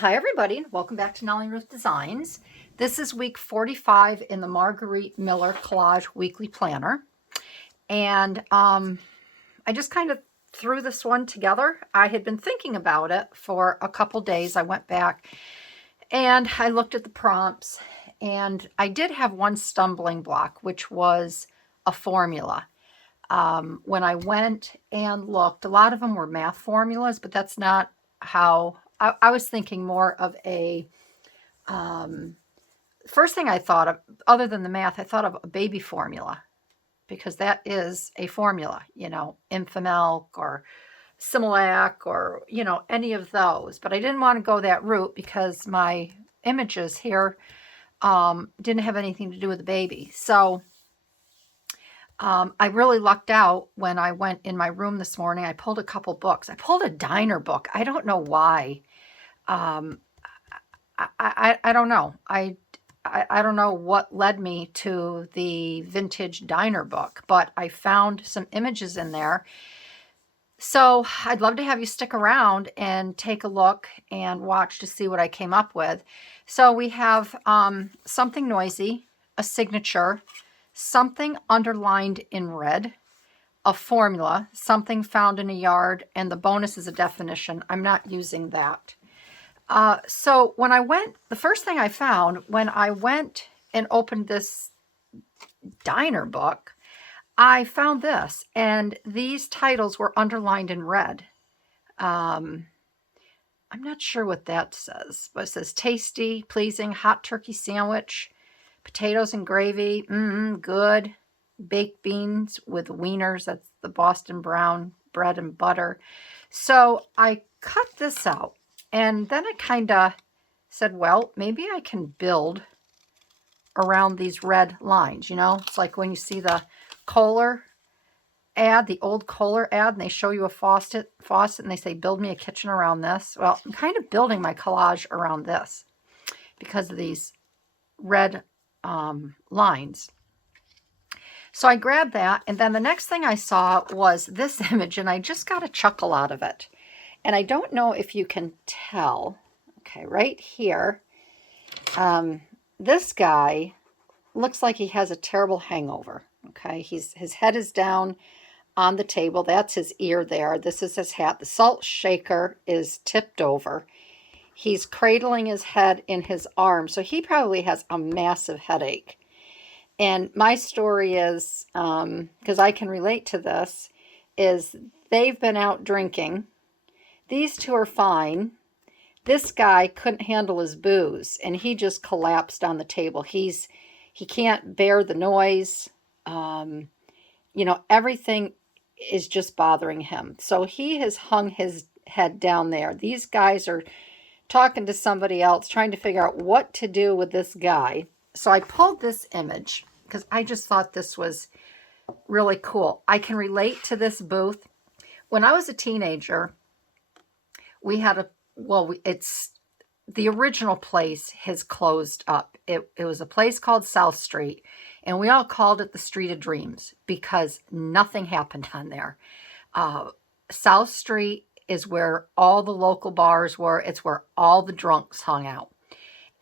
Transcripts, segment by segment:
Hi everybody, and welcome back to Nellie and Ruth Designs. This is week 45 in the Margarete Miller Collage Weekly Planner. And I just kind of threw this one together. I had been thinking about it for a couple days. I went back and I looked at the prompts, and I did have one stumbling block, which was a formula. When I went and looked, a lot of them were math formulas, but that's not how I was thinking more of a, first thing I thought of, other than the math, I thought of a baby formula, because that is a formula, Infamilk or Similac or, any of those. But I didn't want to go that route because my images here didn't have anything to do with the baby. So I really lucked out when I went in my room this morning. I pulled a couple books. I pulled a diner book. I don't know why. I don't know. I don't know what led me to the vintage diner book, but I found some images in there. So I'd love to have you stick around and take a look and watch to see what I came up with. So we have something noisy, a signature, something underlined in red, a formula, something found in a yard, and the bonus is a definition. I'm not using that. So when I went, the first thing I found when I went and opened this diner book, I found this, and these titles were underlined in red. I'm not sure what that says, but it says tasty, pleasing, hot turkey sandwich, potatoes and gravy, good, baked beans with wieners, that's the Boston brown, bread and butter. So I cut this out. And then I kind of said, well, maybe I can build around these red lines, It's like when you see the Kohler ad, the old Kohler ad, and they show you a faucet, and they say, build me a kitchen around this. Well, I'm kind of building my collage around this because of these red lines. So I grabbed that, and then the next thing I saw was this image, and I just got a chuckle out of it. And I don't know if you can tell, okay, right here, this guy looks like he has a terrible hangover, okay? His head is down on the table. That's his ear there. This is his hat. The salt shaker is tipped over. He's cradling his head in his arms, so he probably has a massive headache. And my story is, because I can relate to this, is they've been out drinking. These two are fine. This guy couldn't handle his booze, and he just collapsed on the table. He can't bear the noise. Everything is just bothering him. So he has hung his head down there. These guys are talking to somebody else, trying to figure out what to do with this guy. So I pulled this image because I just thought this was really cool. I can relate to this booth. When I was a teenager, we had it's the original place has closed up. It was a place called South Street, and we all called it the Street of Dreams because nothing happened on there. South Street is where all the local bars were. It's where all the drunks hung out.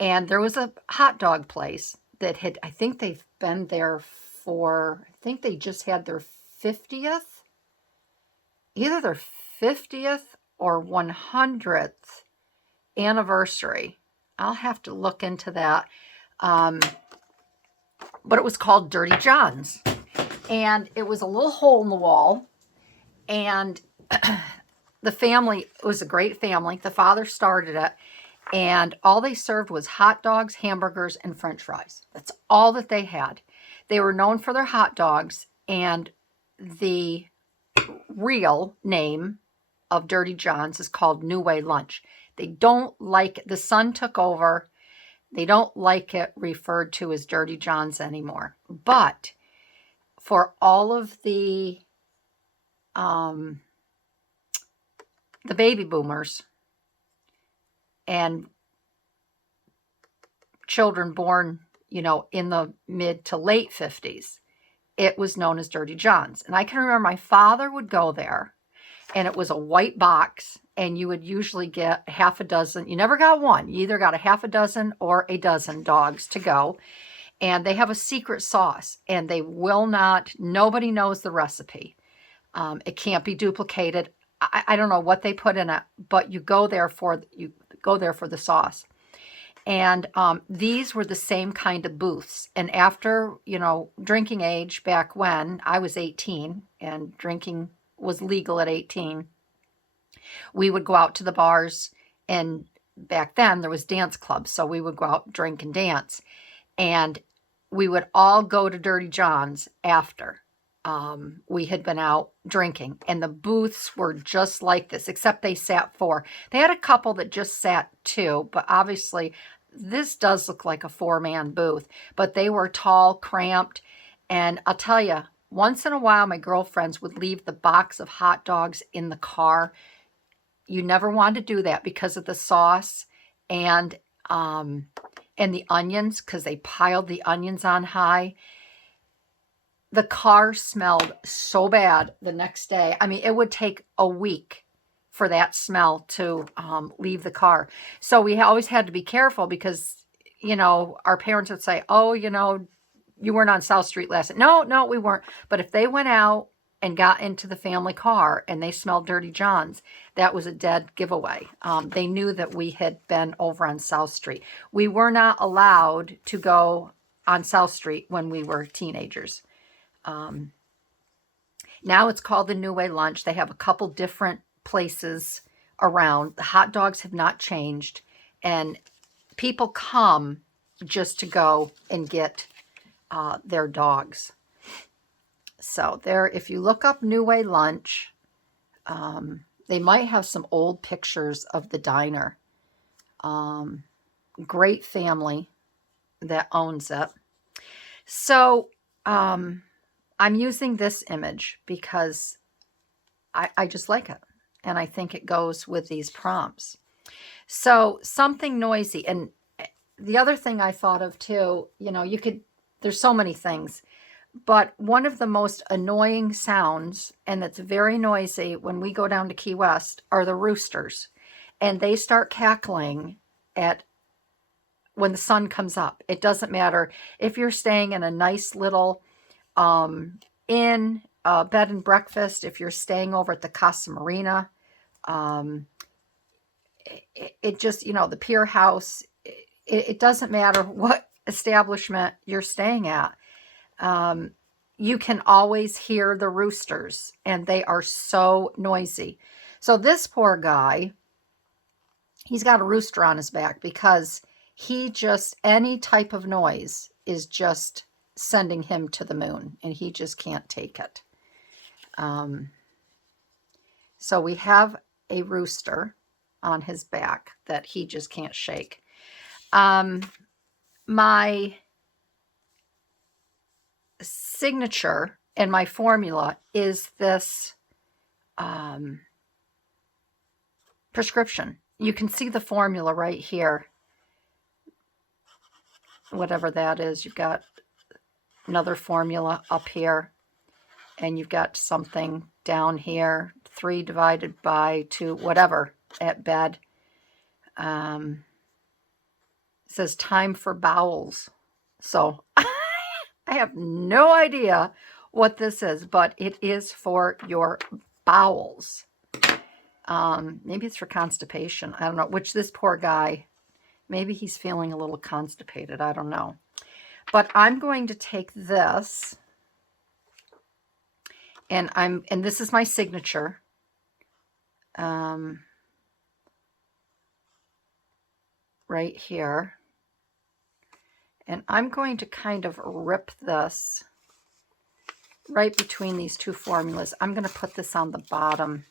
And there was a hot dog place that I think they've been there I think they just had their 50th, either their 50th or 100th anniversary. I'll have to look into that. But it was called Dirty John's. And it was a little hole in the wall. And the family, it was a great family. The father started it. And all they served was hot dogs, hamburgers, and French fries. That's all that they had. They were known for their hot dogs. And the real name of Dirty John's is called New Way Lunch. They don't like it. The son took over. They don't like it referred to as Dirty John's anymore. But for all of the baby boomers and children born, in the mid to late 50s, it was known as Dirty John's. And I can remember my father would go there, and it was a white box, and you would usually get half a dozen. You never got one. You either got a half a dozen or a dozen dogs to go. And they have a secret sauce, and they will not, nobody knows the recipe. It can't be duplicated. I don't know what they put in it, but you go there for the sauce. And these were the same kind of booths. And after, drinking age, back when I was 18 and drinking was legal at 18, we would go out to the bars. And back then there was dance clubs. So we would go out, drink and dance. And we would all go to Dirty John's after we had been out drinking. And the booths were just like this, except they sat 4. They had a couple that just sat 2, but obviously this does look like a 4-man booth. But they were tall, cramped. And I'll tell you, once in a while, my girlfriends would leave the box of hot dogs in the car. You never want to do that because of the sauce and the onions, because they piled the onions on high. The car smelled so bad the next day. I mean, it would take a week for that smell to leave the car. So we always had to be careful because, our parents would say, oh, you weren't on South Street last night. No, we weren't. But if they went out and got into the family car and they smelled Dirty John's, that was a dead giveaway. They knew that we had been over on South Street. We were not allowed to go on South Street when we were teenagers. Now it's called the New Way Lunch. They have a couple different places around. The hot dogs have not changed. And people come just to go and get their dogs. So there, if you look up New Way Lunch, they might have some old pictures of the diner. Great family that owns it. So I'm using this image because I just like it. And I think it goes with these prompts. So something noisy. And the other thing I thought of too, there's so many things. But one of the most annoying sounds, and that's very noisy when we go down to Key West, are the roosters. And they start cackling when the sun comes up. It doesn't matter if you're staying in a nice little inn, bed and breakfast, if you're staying over at the Casa Marina, it just, the Pier House, it doesn't matter what establishment you're staying at. You can always hear the roosters, and they are so noisy. So this poor guy, he's got a rooster on his back because any type of noise is just sending him to the moon, and he just can't take it. So we have a rooster on his back that he just can't shake. My signature and my formula is this prescription. You can see the formula right here. Whatever that is, you've got another formula up here, and you've got something down here, 3 divided by 2, whatever, at bed. It says time for bowels. So I have no idea what this is, but it is for your bowels. Maybe it's for constipation. I don't know, which this poor guy, maybe he's feeling a little constipated. I don't know. But I'm going to take this, and this is my signature. Right here. And I'm going to kind of rip this right between these 2 formulas. I'm going to put this on the bottom.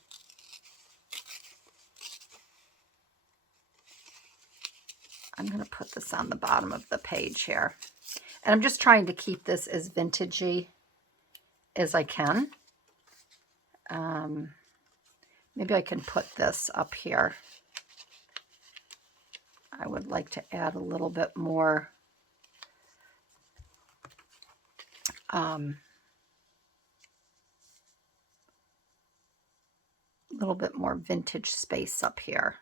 I'm going to put this on the bottom of the page here. And I'm just trying to keep this as vintagey as I can. Maybe I can put this up here. I would like to add a little bit more little bit more vintage space up here.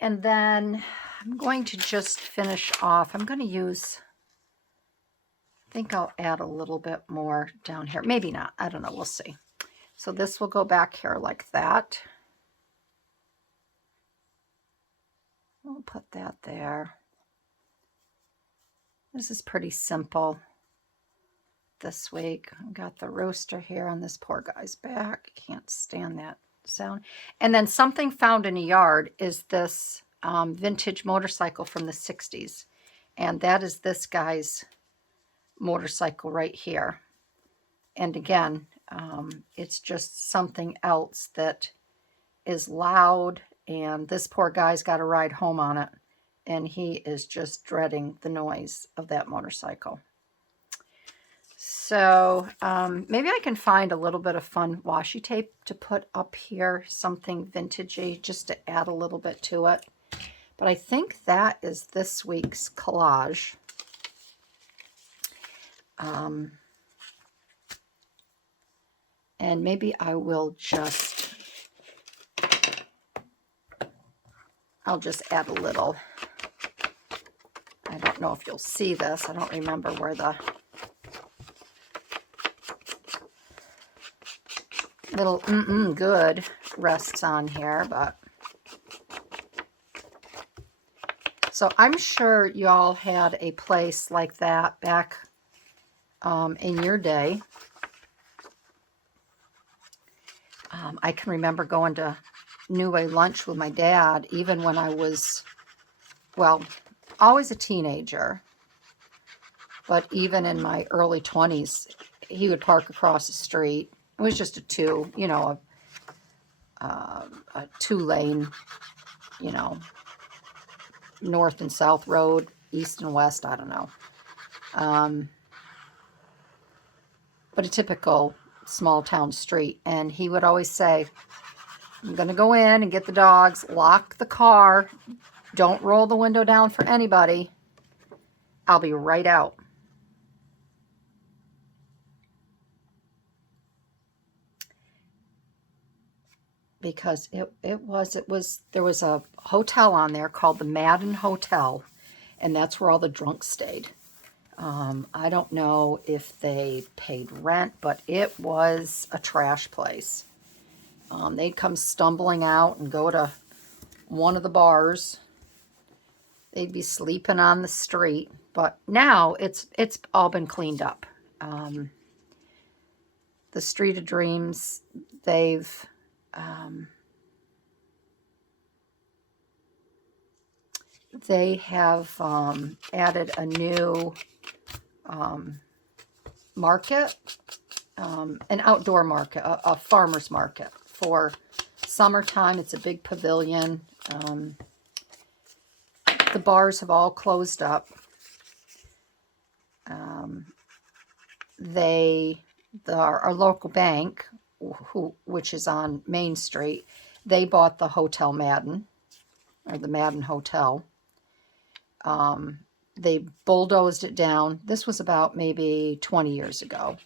And then I'm going to just finish off. I'm going to use, I think I'll add a little bit more down here. Maybe not. I don't know. We'll see. So this will go back here like that. We'll put that there. This is pretty simple this week. I've got the roaster here on this poor guy's back. Can't stand that sound. And then something found in a yard is this vintage motorcycle from the 60s. And that is this guy's motorcycle right here. And again, it's just something else that is loud, and this poor guy's got to ride home on it, and he is just dreading the noise of that motorcycle. So maybe I can find a little bit of fun washi tape to put up here, something vintagey, just to add a little bit to it. But I think that is this week's collage. And maybe I'll just add a little. I don't know if you'll see this. I don't remember where the little good rests on here, but so I'm sure y'all had a place like that back in your day. I can remember going to New Way lunch with my dad, even when I was, well, always a teenager, but even in my early 20s, he would park across the street. It was just a two-lane, north and south road, east and west, I don't know. But a typical small town street. And he would always say, I'm going to go in and get the dogs, lock the car, don't roll the window down for anybody. I'll be right out. Because there was a hotel on there called the Madden Hotel, and that's where all the drunks stayed. I don't know if they paid rent, but it was a trash place. They'd come stumbling out and go to one of the bars. They'd be sleeping on the street, but now it's all been cleaned up. The Street of Dreams, they have added a new market, an outdoor market, a farmer's market for summertime. It's a big pavilion. The bars have all closed up. Our local bank, which is on Main Street, they bought the Hotel Madden, or the Madden Hotel. They bulldozed it down. This was about maybe 20 years ago.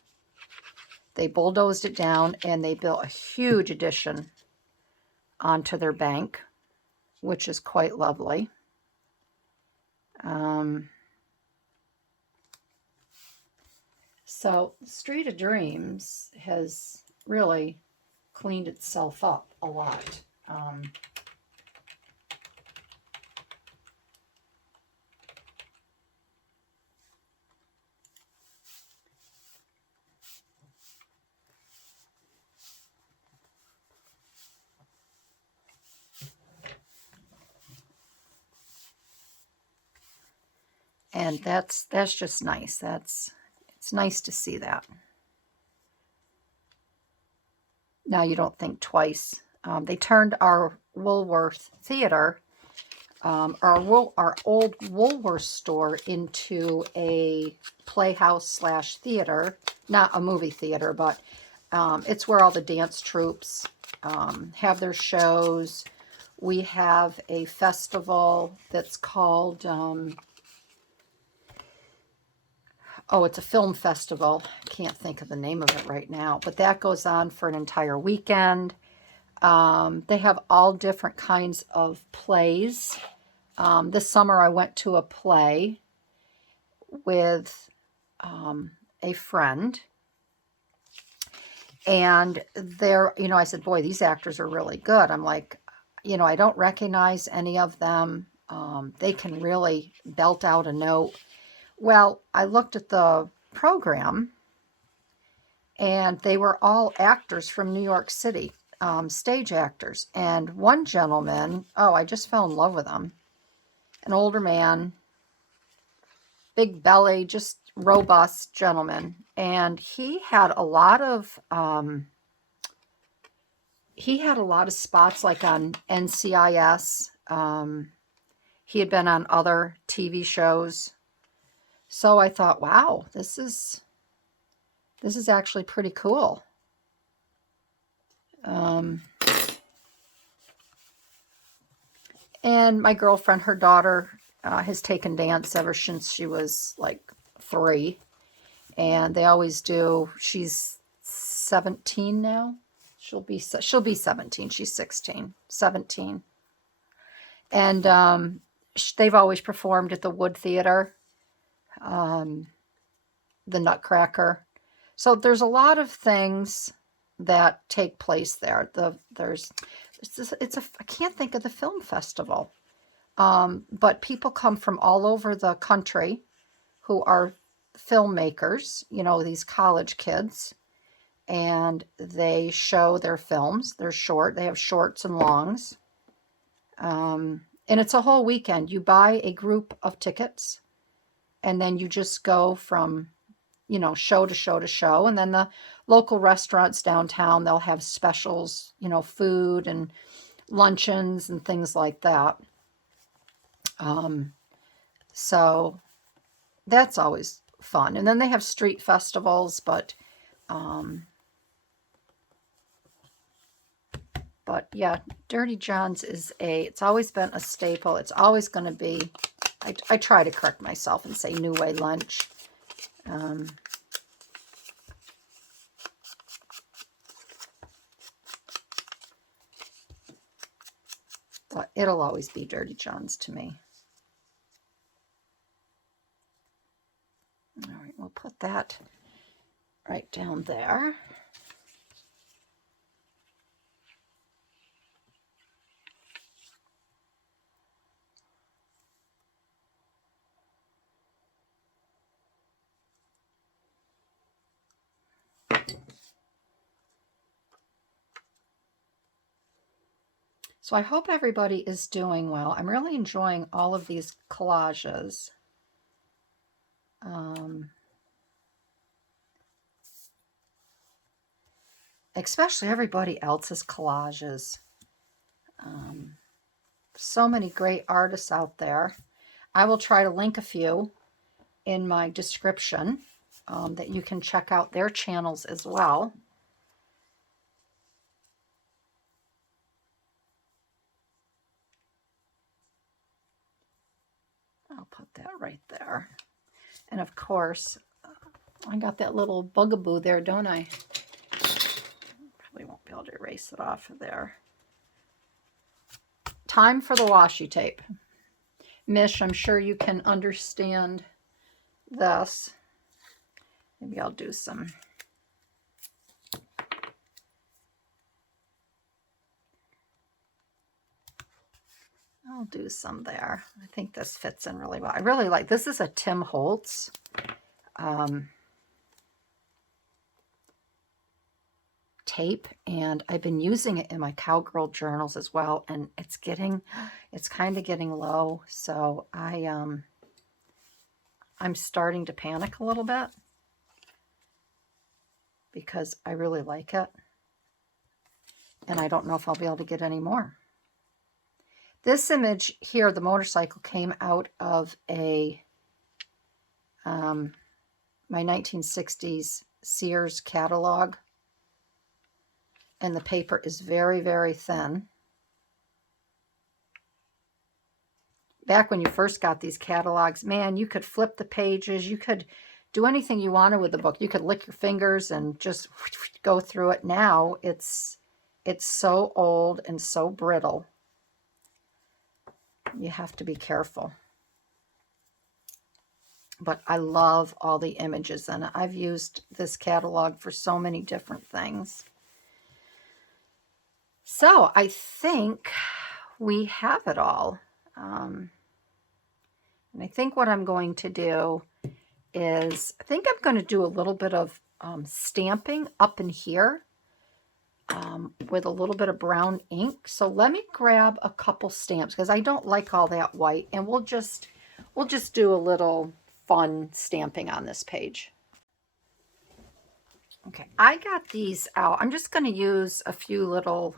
They bulldozed it down and they built a huge addition onto their bank, which is quite lovely. So Street of Dreams has really cleaned itself up a lot. And that's just nice. It's nice to see that. Now you don't think twice. They turned our Woolworth Theater, our old Woolworth store, into a playhouse / theater. Not a movie theater, but it's where all the dance troupes have their shows. We have a festival that's called Oh, it's a film festival. I can't think of the name of it right now, but that goes on for an entire weekend. They have all different kinds of plays. This summer I went to a play with a friend, and there, I said, boy, these actors are really good. I'm like, I don't recognize any of them. They can really belt out a note. Well, I looked at the program, and they were all actors from New York City, stage actors. And one gentleman, oh, I just fell in love with him. An older man, big belly, just robust gentleman. And he had a lot of spots like on NCIS. He had been on other TV shows. So I thought, wow, this is actually pretty cool. And my girlfriend, her daughter, has taken dance ever since she was like 3. And they always do. She's 17 now. She'll be 17. She's 16, 17. And they've always performed at the Wood Theater, the Nutcracker. So there's a lot of things that take place there. I can't think of the film festival, but people come from all over the country who are filmmakers, these college kids, and they show their films. They're short. They have shorts and longs. And it's a whole weekend. You buy a group of tickets, and then you just go from, show to show to show. And then the local restaurants downtown, they'll have specials, food and luncheons and things like that. So that's always fun. And then they have street festivals, but yeah, Dirty John's it's always been a staple. It's always going to be, I try to correct myself and say New Way Lunch. But it'll always be Dirty John's to me. All right, we'll put that right down there. So I hope everybody is doing well. I'm really enjoying all of these collages. Especially everybody else's collages. So many great artists out there. I will try to link a few in my description that you can check out their channels as well. I'll put that right there. And of course, I got that little bugaboo there, don't I? Probably won't be able to erase it off of there. Time for the washi tape. Mish, I'm sure you can understand this. Maybe I'll do some. I'll do some there. I think this fits in really well. I really like, this is a Tim Holtz. Tape, and I've been using it in my cowgirl journals as well, and it's kind of getting low, so I'm starting to panic a little bit because I really like it, and I don't know if I'll be able to get any more. This image here, the motorcycle, came out of a my 1960s Sears catalog. And the paper is very, very thin. Back when you first got these catalogs, man, you could flip the pages. You could do anything you wanted with the book. You could lick your fingers and just go through it. Now it's so old and so brittle. You have to be careful. But I love all the images in it. I've used this catalog for so many different things. So I think we have it all. And I think what I'm going to do is, I think I'm going to do a little bit of stamping up in here with a little bit of brown ink. So let me grab a couple stamps because I don't like all that white, and we'll just do a little fun stamping on this page. Okay, I got these out. I'm just going to use a few little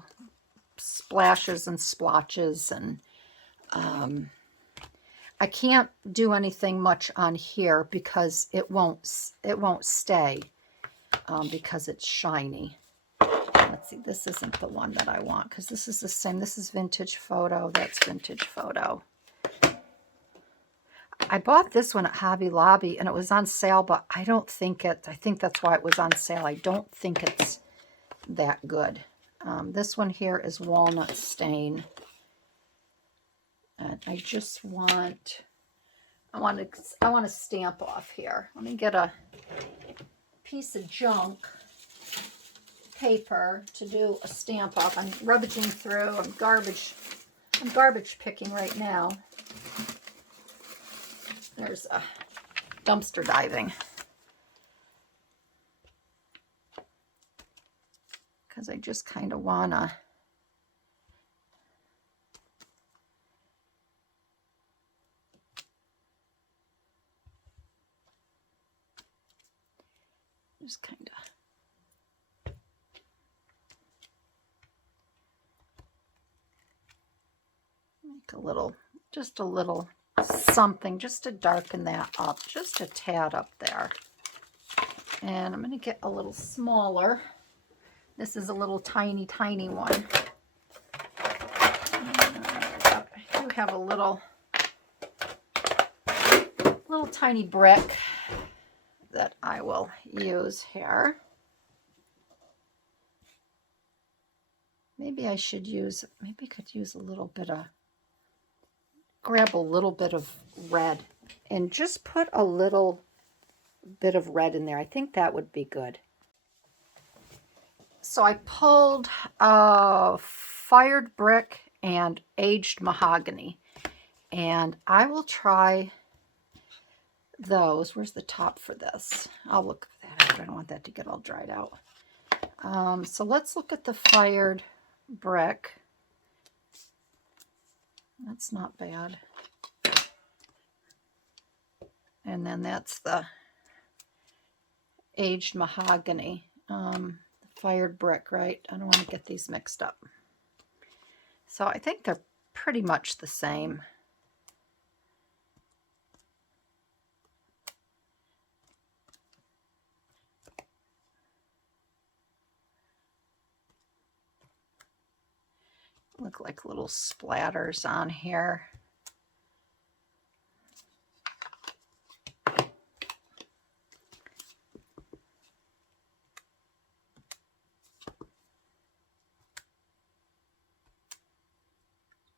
splashes and splotches, and I can't do anything much on here because it won't stay because it's shiny. Let's see, this isn't the one that I want because this is the same. This is vintage photo. That's vintage photo. I bought this one at Hobby Lobby and it was on sale, but I think that's why it was on sale. I don't think it's that good. This one here is walnut stain. And I just want, I want to stamp off here. Let me get a piece of junk paper to do a stamp off. I'm rummaging through. I'm garbage picking right now. There's a dumpster diving. Because I just kind of wanna just kind of make a little, just a little something just to darken that up, just a tad up there. And I'm going to get a little smaller. This is a little tiny one. I do have a little tiny brick that I will use here. Maybe I could use a little bit of, grab a little bit of red and just put a little bit of red in there. I think that would be good. So I pulled fired brick and aged mahogany, and I will try those. Where's the top for this? I'll look at that. I don't want that to get all dried out. So let's look at the fired brick. That's not bad. And then that's the aged mahogany. Fired brick, right? I don't want to get these mixed up. So I think they're pretty much the same. Look like little splatters on here.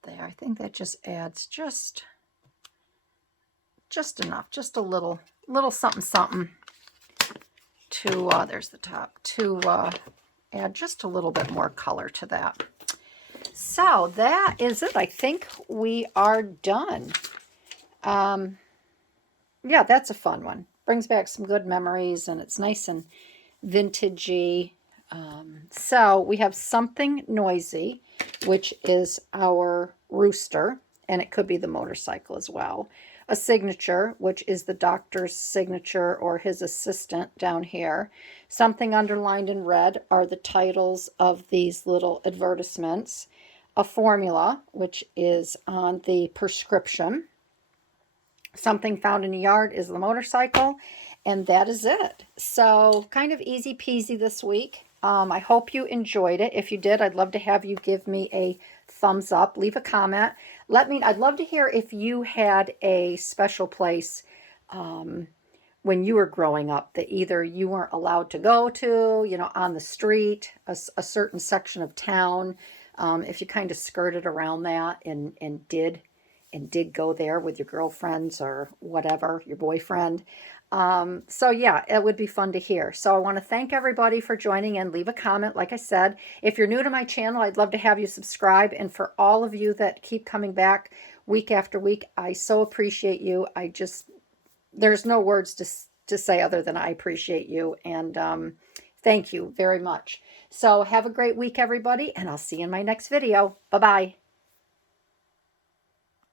There, I think that just adds just enough, just a little something to, there's the top, to add just a little bit more color to that. So that is it. I think we are done. Yeah, that's a fun one. Brings back some good memories, and it's nice and vintagey. So we have Something Noisy, which is our rooster, and it could be the motorcycle as well. A Signature, which is the doctor's signature or his assistant down here. Something Underlined in red are the titles of these little advertisements. A Formula, which is on the prescription. Something Found in a Yard is the motorcycle, and that is it. So kind of easy peasy this week. I hope you enjoyed it. If you did, I'd love to have you give me a thumbs up. Leave a comment. I'd love to hear if you had a special place when you were growing up that either you weren't allowed to go to, on the street, a certain section of town, if you kind of skirted around that and did go there with your girlfriends or whatever, your boyfriend. So yeah, it would be fun to hear. So I want to thank everybody for joining in. Leave a comment. Like I said, if you're new to my channel, I'd love to have you subscribe. And for all of you that keep coming back week after week, I so appreciate you. There's no words to say other than I appreciate you. And thank you very much. So have a great week, everybody. And I'll see you in my next video. Bye-bye.